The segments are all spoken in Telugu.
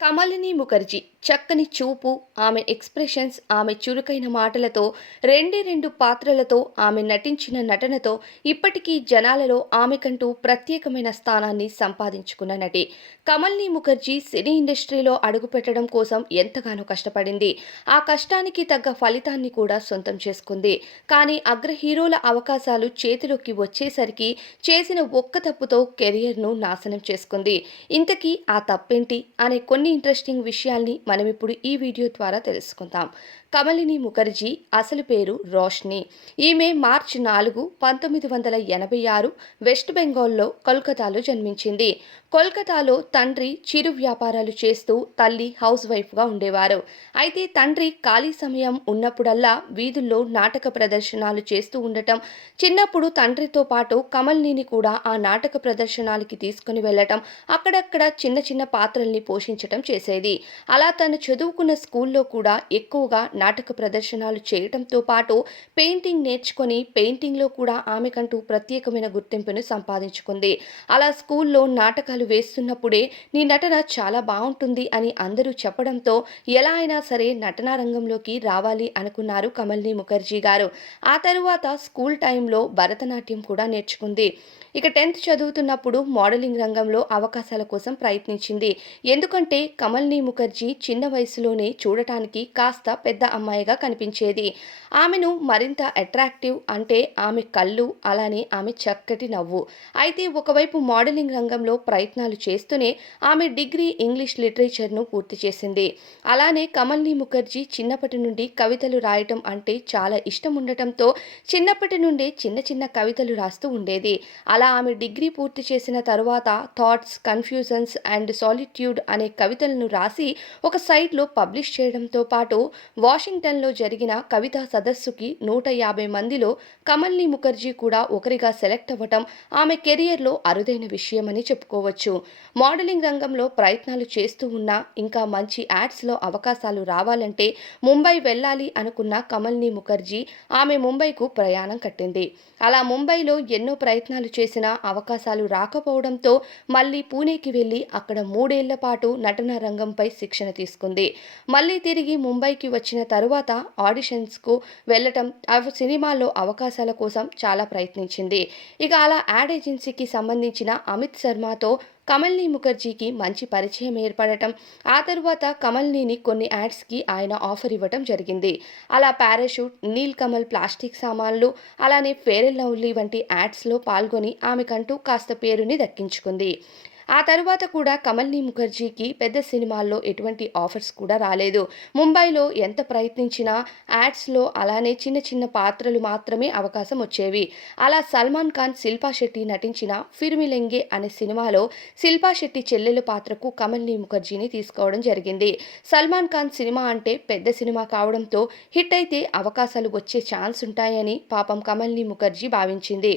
కమలిని ముఖర్జీ చక్కని చూపు ఆమె ఎక్స్ప్రెషన్స్ ఆమె చురుకైన మాటలతో రెండే రెండు పాత్రలతో ఆమె నటించిన నటనతో ఇప్పటికీ జనాలలో ఆమెకంటూ ప్రత్యేకమైన స్థానాన్ని సంపాదించుకున్న నటి. కమల్ని ముఖర్జీ సినీ ఇండస్ట్రీలో అడుగుపెట్టడం కోసం ఎంతగానో కష్టపడింది. ఆ కష్టానికి తగ్గ ఫలితాన్ని కూడా సొంతం చేసుకుంది. కానీ అగ్ర హీరోల అవకాశాలు చేతిలోకి వచ్చేసరికి చేసిన ఒక్క తప్పుతో కెరియర్ను నాశనం చేసుకుంది. ఇంతకీ ఆ తప్పేంటి? అనే కొన్ని ఇంట్రెస్టింగ్ విషయాల్ని మనం ఇప్పుడు ఈ వీడియో ద్వారా తెలుసుకుందాం. కమలిని ముఖర్జీ అసలు పేరు రోష్ని. ఈమె మార్చ్ నాలుగు పంతొమ్మిది వందల ఎనభై ఆరు వెస్ట్ బెంగాల్లో కోల్కతాలో జన్మించింది. కోల్కతాలో తండ్రి చిరు వ్యాపారాలు చేస్తూ తల్లి హౌస్ వైఫ్గా ఉండేవారు. అయితే తండ్రి ఖాళీ సమయం ఉన్నప్పుడల్లా వీధుల్లో నాటక ప్రదర్శనలు చేస్తూ ఉండటం చిన్నప్పుడు తండ్రితో పాటు కమల్నీని కూడా ఆ నాటక ప్రదర్శనాలకి తీసుకుని వెళ్ళటం అక్కడక్కడ చిన్న చిన్న పాత్రల్ని పోషించటం చేసేది. అలా తను చదువుకున్న స్కూల్లో కూడా ఎక్కువగా నాటక ప్రదర్శనలు చేయటంతో పాటు పెయింటింగ్ నేర్చుకొని పెయింటింగ్లో కూడా ఆమెకంటూ ప్రత్యేకమైన గుర్తింపును సంపాదించుకుంది. అలా స్కూల్లో నాటకాలు వేస్తున్నప్పుడే నీ నటన చాలా బాగుంటుంది అని అందరూ చెప్పడంతో ఎలా అయినా సరే నటనా రంగంలోకి రావాలి అనుకున్నారు కమల్ని ముఖర్జీ గారు. ఆ తరువాత స్కూల్ టైంలో భరతనాట్యం కూడా నేర్చుకుంది. ఇక టెన్త్ చదువుతున్నప్పుడు మోడలింగ్ రంగంలో అవకాశాల కోసం ప్రయత్నించింది. ఎందుకంటే కమల్ని ముఖర్జీ చిన్న వయసులోనే చూడటానికి కాస్త పెద్ద అమ్మాయిగా కనిపించేది. ఆమెను మరింత అట్రాక్టివ్ అంటే ఆమె కళ్ళు అలానే ఆమె చక్కటి నవ్వు. అయితే ఒకవైపు మోడలింగ్ రంగంలో ప్రయత్నాలు చేస్తూనే ఆమె డిగ్రీ ఇంగ్లీష్ లిటరేచర్ను పూర్తి చేసింది. అలానే కమల్ని ముఖర్జీ చిన్నప్పటి నుండి కవితలు రాయటం అంటే చాలా ఇష్టం ఉండటంతో చిన్నప్పటి నుండే చిన్న చిన్న కవితలు రాస్తూ ఉండేది. అలా ఆమె డిగ్రీ పూర్తి చేసిన తరువాత థాట్స్ కన్ఫ్యూజన్స్ అండ్ సాలిట్యూడ్ అనే కవితలను రాసి ఒక సైట్లో పబ్లిష్ చేయడంతో పాటు వాషింగ్టన్లో జరిగిన కవితా సదస్సుకి నూట యాభై మందిలో కమల్ని ముఖర్జీ కూడా ఒకరిగా సెలెక్ట్ అవ్వటం ఆమె కెరియర్లో అరుదైన విషయమని చెప్పుకోవచ్చు. మోడలింగ్ రంగంలో ప్రయత్నాలు చేస్తూ ఉన్నా ఇంకా మంచి యాడ్స్లో అవకాశాలు రావాలంటే ముంబై వెళ్ళాలి అనుకున్న కమల్ని ముఖర్జీ ఆమె ముంబైకు ప్రయాణం కట్టింది. అలా ముంబైలో ఎన్నో ప్రయత్నాలు చేసినా అవకాశాలు రాకపోవడంతో మళ్ళీ పూణేకి వెళ్ళి అక్కడ మూడేళ్ళ పాటు నటన రంగంపై శిక్షణ తీసుకుంది. మళ్ళీ తిరిగి ముంబైకి వచ్చిన తరువాత ఆడిషన్స్కు వెళ్ళటం ఆ సినిమాల్లో అవకాశాల కోసం చాలా ప్రయత్నించింది. ఇక అలా యాడ్ ఏజెన్సీకి సంబంధించిన అమిత్ శర్మతో కమల్ని ముఖర్జీకి మంచి పరిచయం ఏర్పడటం ఆ తరువాత కమల్నీని కొన్ని యాడ్స్కి ఆయన ఆఫర్ ఇవ్వటం జరిగింది. అలా పారాషూట్ నీల్ కమల్ ప్లాస్టిక్ సామాన్లు అలానే ఫేర్ అండ్ లవ్లీ వంటి యాడ్స్లో పాల్గొని ఆమెకంటూ కాస్త పేరుని దక్కించుకుంది. ఆ తరువాత కూడా కమల్ని ముఖర్జీకి పెద్ద సినిమాల్లో ఎటువంటి ఆఫర్స్ కూడా రాలేదు. ముంబైలో ఎంత ప్రయత్నించినా యాడ్స్లో అలానే చిన్న చిన్న పాత్రలు మాత్రమే అవకాశం వచ్చేవి. అలా సల్మాన్ ఖాన్ శిల్పా శెట్టి నటించిన ఫిర్మిలెంగే అనే సినిమాలో శిల్పా శెట్టి చెల్లెలు పాత్రకు కమల్ని ముఖర్జీని తీసుకోవడం జరిగింది. సల్మాన్ ఖాన్ సినిమా అంటే పెద్ద సినిమా కావడంతో హిట్ అయితే అవకాశాలు వచ్చే ఛాన్స్ ఉంటాయని పాపం కమల్ని ముఖర్జీ భావించింది.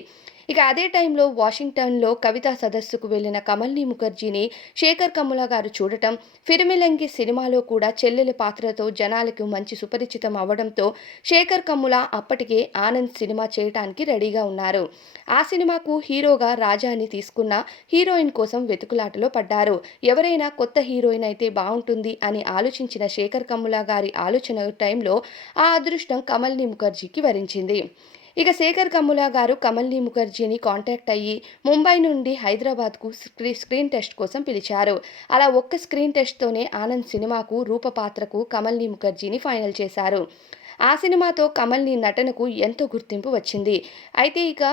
ఇక అదే టైంలో వాషింగ్టన్లో కవితా సదస్సుకు వెళ్ళిన కమల్ని ముఖర్జీని శేఖర్ కమ్ముల గారు చూడటం ఫిరిమిలంగి సినిమాలో కూడా చెల్లెలి పాత్రతో జనాలకు మంచి సుపరిచితం అవ్వడంతో శేఖర్ కమ్ముల అప్పటికే ఆనంద్ సినిమా చేయటానికి రెడీగా ఉన్నారు. ఆ సినిమాకు హీరోగా రాజాని తీసుకున్న హీరోయిన్ కోసం వెతుకులాటలో పడ్డారు. ఎవరైనా కొత్త హీరోయిన్ అయితే బాగుంటుంది అని ఆలోచించిన శేఖర్ కమ్ముల గారి ఆలోచన టైంలో ఆ అదృష్టం కమల్ని ముఖర్జీకి వరించింది. ఇక శేఖర్ కమ్ములా గారు కమల్ని ముఖర్జీని కాంటాక్ట్ అయ్యి ముంబై నుండి హైదరాబాద్కు స్క్రీ స్క్రీన్ టెస్ట్ కోసం పిలిచారు. అలా ఒక్క స్క్రీన్ టెస్ట్తోనే ఆనంద్ సినిమాకు రూపపాత్రకు కమల్ని ముఖర్జీని ఫైనల్ చేశారు. ఆ సినిమాతో కమల్ని నటనకు ఎంతో గుర్తింపు వచ్చింది. అయితే ఇక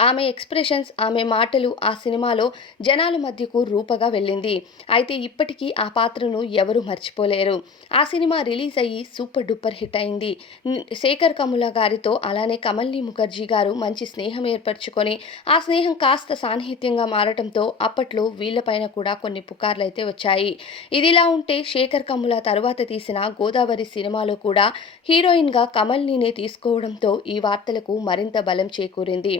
ఆమె ఎక్స్ప్రెషన్స్ ఆమె మాటలు ఆ సినిమాలో జనాల మధ్యకు రూపగా వెళ్ళింది. అయితే ఇప్పటికీ ఆ పాత్రను ఎవరు మర్చిపోలేరు. ఆ సినిమా రిలీజ్ అయ్యి సూపర్ డూపర్ హిట్ అయింది. శేఖర్ కముల గారితో అలానే కమల్ని ముఖర్జీ గారు మంచి స్నేహం ఏర్పరచుకొని ఆ స్నేహం కాస్త సాన్నిహిత్యంగా మారటంతో అప్పట్లో వీళ్ళపైన కూడా కొన్ని పుకార్లు అయితే వచ్చాయి. ఇదిలా ఉంటే శేఖర్ కమ్ముల తరువాత తీసిన గోదావరి సినిమాలో కూడా హీరోయిన్గా కమల్నీనే తీసుకోవడంతో ఈ వార్తలకు మరింత బలం చేకూరింది.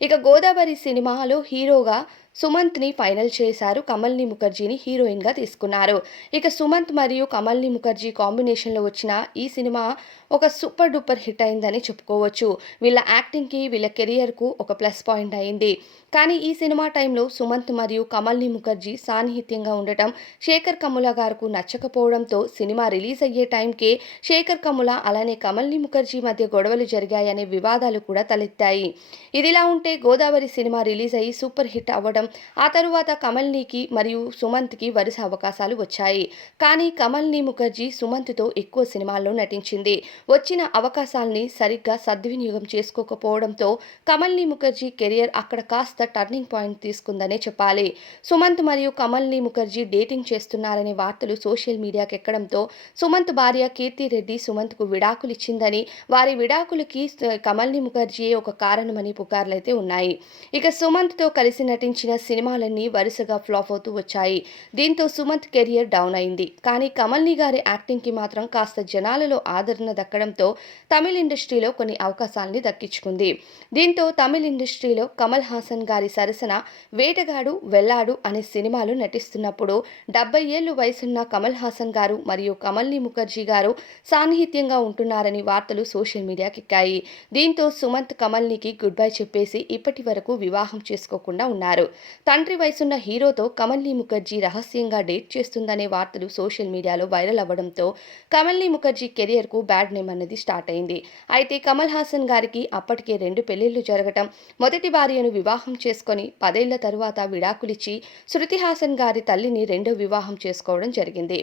ఇక గోదావరి సినిమాలో హీరోగా సుమంత్ని ఫైనల్ చేశారు. కమల్ని ముఖర్జీని హీరోయిన్గా తీసుకున్నారు. ఇక సుమంత్ మరియు కమల్ని ముఖర్జీ కాంబినేషన్లో వచ్చిన ఈ సినిమా ఒక సూపర్ డూపర్ హిట్ అయిందని చెప్పుకోవచ్చు. వీళ్ళ యాక్టింగ్కి వీళ్ళ కెరియర్కు ఒక ప్లస్ పాయింట్ అయింది. కానీ ఈ సినిమా టైంలో సుమంత్ మరియు కమల్ని ముఖర్జీ సాన్నిహిత్యంగా ఉండటం శేఖర్ కమ్ముల గారికి నచ్చకపోవడంతో సినిమా రిలీజ్ అయ్యే టైంకే శేఖర్ కమ్ముల అలానే కమల్ని ముఖర్జీ మధ్య గొడవలు జరిగాయనే వివాదాలు కూడా తలెత్తాయి. ఇదిలా ఉంటే గోదావరి సినిమా రిలీజ్ అయ్యి సూపర్ హిట్ అవ్వడం ఆ తరువాత కమల్నీకి మరియు సుమంత్కి వరుస అవకాశాలు వచ్చాయి. కానీ కమల్నీ ముఖర్జీ సుమంత్తో ఎక్కువ సినిమాల్లో నటించింది. వచ్చిన అవకాశాల్ని సరిగ్గా సద్వినియోగం చేసుకోకపోవడంతో కమల్నీ ముఖర్జీ కెరియర్ అక్కడ కాస్త టర్నింగ్ పాయింట్ తీసుకుందనే చెప్పాలి. సుమంత్ మరియు కమల్నీ ముఖర్జీ డేటింగ్ చేస్తున్నారనే వార్తలు సోషల్ మీడియాకి ఎక్కడంతో సుమంత్ భార్య కీర్తి రెడ్డి సుమంత్కు విడాకులు ఇచ్చిందని వారి విడాకులకి కమల్ని ముఖర్జీయే ఒక కారణమని పుకార్లైతే ఉన్నాయి. ఇక సుమంత్తో కలిసి నటించిన సినిమాలన్నీ వరుసగా ఫ్లాప్ అవుతూ వచ్చాయి. దీంతో సుమంత్ కెరియర్ డౌన్ అయింది. కానీ కమల్ని గారి యాక్టింగ్కి మాత్రం కాస్త జనాలలో ఆదరణ దక్కడంతో తమిళ ఇండస్ట్రీలో కొన్ని అవకాశాలని దక్కించుకుంది. దీంతో తమిళ ఇండస్ట్రీలో కమల్ హాసన్ గారి సరసన వేటగాడు వెల్లాడు అనే సినిమాలు నటిస్తున్నప్పుడు డెబ్బై ఏళ్ళు వయసున్న కమల్ హాసన్ గారు మరియు కమల్ని ముఖర్జీ గారు సాన్నిహిత్యంగా ఉంటున్నారని వార్తలు సోషల్ మీడియాకెక్కాయి దీంతో సుమంత్ కమల్నికి గుడ్ బై చెప్పేసి ఇప్పటి వరకు వివాహం చేసుకోకుండా ఉన్నారు. తండ్రి వయసున్న హీరోతో కమల్నీ ముఖర్జీ రహస్యంగా డేట్ చేస్తుందనే వార్తలు సోషల్ మీడియాలో వైరల్ అవ్వడంతో కమల్నీ ముఖర్జీ కెరియర్కు బ్యాడ్ నేమ్ అన్నది స్టార్ట్ అయింది. అయితే కమల్ హాసన్ గారికి అప్పటికే రెండు పెళ్ళిళ్ళు జరగటం మొదటి భార్యను వివాహం చేసుకొని పదేళ్ళ తరువాత విడాకులిచ్చి శృతి హాసన్ గారి తల్లిని రెండో వివాహం చేసుకోవడం జరిగింది.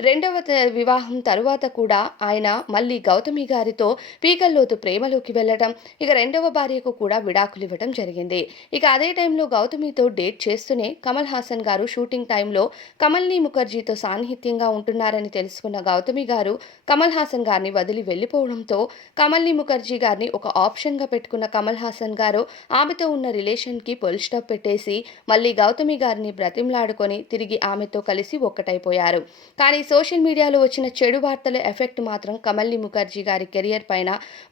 రెండవ వివాహం తరువాత కూడా ఆయన మళ్ళీ గౌతమి గారితో పీకల్లోతు ప్రేమలోకి వెళ్ళడం ఇక రెండవ భార్యకు కూడా విడాకులు ఇవ్వడం జరిగింది. ఇక అదే టైంలో ముఖర్జీతో డేట్ చేస్తూనే కమల్ హాసన్ గారు షూటింగ్ టైంలో కమల్ని ముఖర్జీతో సాన్నిహిత్యంగా ఉంటున్నారని తెలుసుకున్న గౌతమి గారు కమల్ హాసన్ గారిని వదిలి వెళ్ళిపోవడంతో కమల్ని ముఖర్జీ గారిని ఒక ఆప్షన్గా పెట్టుకున్న కమల్ హాసన్ గారు ఆమెతో ఉన్న రిలేషన్కి పొల్ స్టాప్ పెట్టేసి మళ్ళీ గౌతమి గారిని బ్రతిమలాడుకొని తిరిగి ఆమెతో కలిసి ఒక్కటైపోయారు. కానీ సోషల్ మీడియాలో వచ్చిన చెడు వార్తల ఎఫెక్ట్ మాత్రం కమల్ని ముఖర్జీ గారి కెరియర్ పైన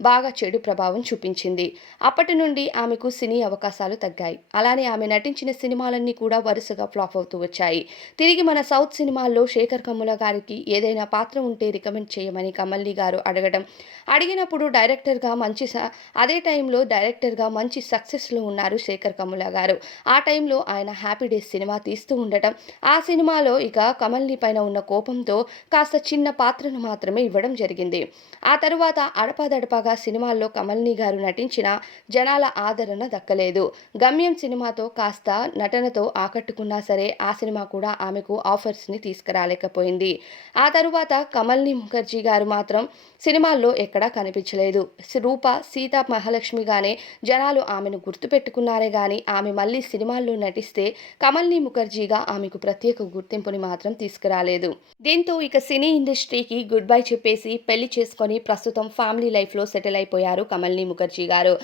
బాగా చెడు ప్రభావం చూపించింది. అప్పటి నుండి ఆమెకు సినీ అవకాశాలు తగ్గాయి. అలానే ఆమె నటించిన సినిమాలన్నీ కూడా వరుసగా ఫ్లాప్ అవుతూ వచ్చాయి. తిరిగి మన సౌత్ సినిమాల్లో శేఖర్ కమ్ముల గారికి ఏదైనా పాత్ర ఉంటే రికమెండ్ చేయమని కమల్ని గారు అడగడం. అడిగినప్పుడు డైరెక్టర్గా మంచి అదే టైంలో డైరెక్టర్గా మంచి సక్సెస్లో ఉన్నారు శేఖర్ కమ్ముల గారు. ఆ టైంలో ఆయన హ్యాపీ డేస్ సినిమా తీస్తూ ఉండటం. ఆ సినిమాలో ఇక కమల్ని పైన ఉన్న కోపంతో కాస్త చిన్న పాత్రను మాత్రమే ఇవ్వడం జరిగింది. ఆ తరువాత అడపాదడపాగా సినిమాల్లో కమల్ని గారు నటించిన జనాల ఆదరణ దక్కలేదు. గమ్యం సినిమాతో కాస్త నటనతో ఆకట్టుకున్నా సరే ఆ సినిమా కూడా ఆమెకు ఆఫర్స్ని తీసుకురాలేకపోయింది. ఆ తరువాత కమల్ని ముఖర్జీ గారు మాత్రం సినిమాల్లో ఎక్కడా కనిపించలేదు. రూప సీత మహాలక్ష్మిగానే జనాలు ఆమెను గుర్తుపెట్టుకున్నారే గాని ఆమె మళ్ళీ సినిమాల్లో నటిస్తే కమల్ని ముఖర్జీగా ఆమెకు ప్రత్యేక గుర్తింపుని మాత్రం తీసుకురాలేదు. దీంతో ఇక సినీ ఇండస్ట్రీకి గుడ్ బై చెప్పేసి పెళ్ళి చేసుకొని ప్రస్తుతం ఫ్యామిలీ లైఫ్లో సెటిల్ అయిపోయారు కమల్ని ముఖర్జీ గారు.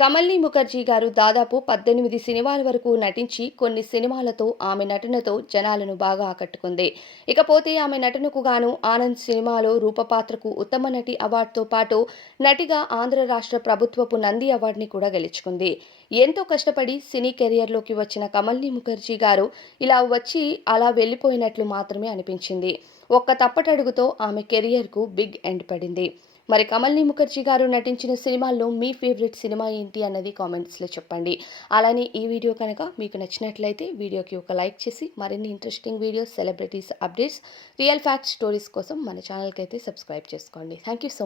కమల్ని ముఖర్జీ గారు దాదాపు పద్దెనిమిది సినిమాల వరకు నటించి కొన్ని సినిమాలతో ఆమె నటనతో జనాలను బాగా ఆకట్టుకుంది. ఇకపోతే ఆమె నటనకు గాను ఆనంద్ సినిమాలో రూపపాత్రకు ఉత్తమ నటి అవార్డుతో పాటు నటిగా ఆంధ్ర రాష్ట్ర ప్రభుత్వపు నంది అవార్డుని కూడా గెలుచుకుంది. ఎంతో కష్టపడి సినీ కెరియర్లోకి వచ్చిన కమల్ని ముఖర్జీ గారు ఇలా వచ్చి అలా వెళ్ళిపోయినట్లు మాత్రమే అనిపించింది. ఒక్క తప్పటడుగుతో ఆమె కెరియర్కు బిగ్ ఎండ్ పడింది. మరి కమల్ని ముఖర్జీ గారు నటించిన సినిమాల్లో మీ ఫేవరెట్ సినిమా ఏంటి అన్నది కామెంట్స్లో చెప్పండి. అలానే ఈ వీడియో కనుక మీకు నచ్చినట్లయితే వీడియోకి ఒక లైక్ చేసి మరిన్ని interesting videos celebrities updates real fact stories కోసం మన ఛానల్కి అయితే సబ్స్క్రైబ్ చేసుకోండి. Thank you so